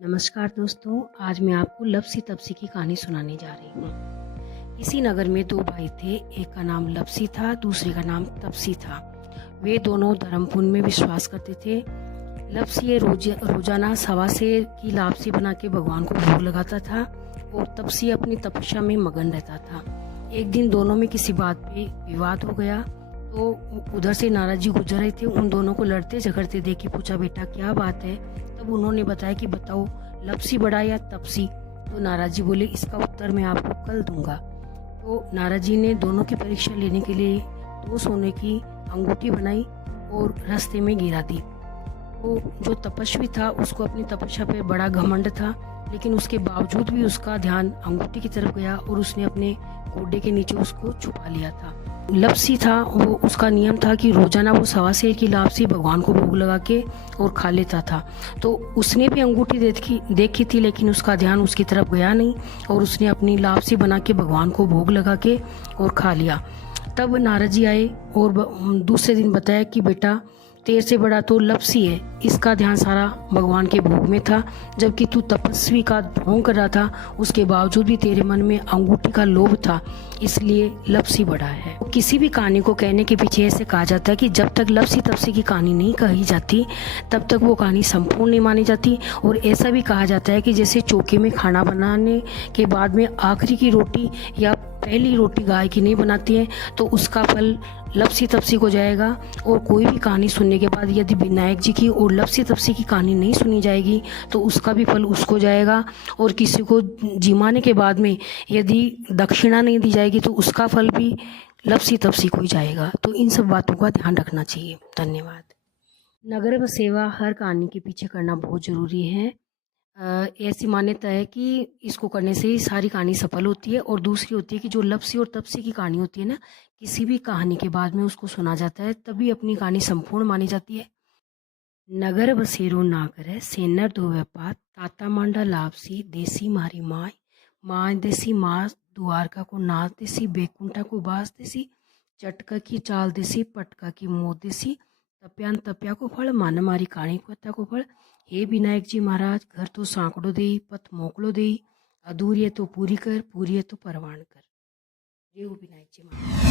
नमस्कार दोस्तों, आज मैं आपको लप्सी तप्सी की कहानी सुनाने जा रही हूँ। इसी नगर में दो भाई थे, एक का नाम लप्सी था, दूसरे का नाम तप्सी था। वे दोनों धर्म पुण्य में विश्वास करते थे। लप्सी रोजाना सवा सेर की लापसी बना के भगवान को भोग लगाता था और तप्सी अपनी तपस्या में मगन रहता था। एक दिन दोनों में किसी बात पे विवाद हो गया, तो उधर से नाराज जी गुजर रहे थे। उन दोनों को लड़ते झगड़ते देख के पूछा, बेटा क्या बात है? तब उन्होंने बताया कि बताओ, लप्सी बड़ा या तप्सी? तो नाराज जी बोले, इसका उत्तर मैं आपको कल दूंगा। तो नाराज जी ने दोनों की परीक्षा लेने के लिए दो सोने की अंगूठी बनाई और रास्ते में गिरा दी। तो जो तपस्वी था उसको अपनी तपस्या पे बड़ा घमंड था, लेकिन उसके बावजूद भी उसका ध्यान अंगूठी की तरफ गया और उसने अपने गोडे के नीचे उसको छुपा लिया था। लप्सी था, वो उसका नियम था कि रोजाना वो सवा सेर की लापसी भगवान को भोग लगा के और खा लेता था। तो उसने भी अंगूठी देखी थी, लेकिन उसका ध्यान उसकी तरफ गया नहीं और उसने अपनी लापसी बना के भगवान को भोग लगा के और खा लिया। तब नारद जी आए और दूसरे दिन बताया कि बेटा, तेरे से बड़ा तो लप्सी है, इसका ध्यान सारा भगवान के भोग में था, जबकि तू तपस्वी का ढोंग कर रहा था, उसके बावजूद भी तेरे मन में अंगूठी का लोभ था, इसलिए लप्सी बड़ा है। किसी भी कहानी को कहने के पीछे ऐसे कहा जाता है कि जब तक लप्सी तप्सी की कहानी नहीं कही जाती तब तक वो कहानी संपूर्ण नहीं मानी जाती। और ऐसा भी कहा जाता है कि जैसे चौके में खाना बनाने के बाद में आखिरी की रोटी या पहली रोटी गाय की नहीं बनाती है तो उसका फल लप्सी तप्सी को जाएगा। और कोई भी कहानी सुनने के बाद यदि विनायक जी की और लप्सी तप्सी की कहानी नहीं सुनी जाएगी तो उसका भी फल उसको जाएगा। और किसी को जिमाने के बाद में यदि दक्षिणा नहीं दी जाएगी तो उसका फल भी लप्सी तप्सी को ही जाएगा। तो इन सब बातों का ध्यान रखना चाहिए। धन्यवाद। नगर व सेवा हर कहानी के पीछे करना बहुत ज़रूरी है। ऐसी मान्यता है कि इसको करने से ही सारी कहानी सफल होती है। और दूसरी होती है कि जो लप्सी और तप्सी की कहानी होती है ना, किसी भी कहानी के बाद में उसको सुना जाता है तभी अपनी कहानी संपूर्ण मानी जाती है। नगर बसेरो नागर सेनर दो व्यापार ताता मांडा लापसी देसी मारी माय माय देसी मास द्वारका को नाच देसी बेकुंठा को बास देसी चटका की चाल देसी पटका की मोत देसी तप्यान तप्या को फल मान मारी काणी कथा को फल। हे विनायक जी महाराज, घर तो सांकड़ो दे पथ मोकलो दे, अधूरी है तो पूरी कर, पूरी है तो परवान कर। जय हो विनायक जी महाराज।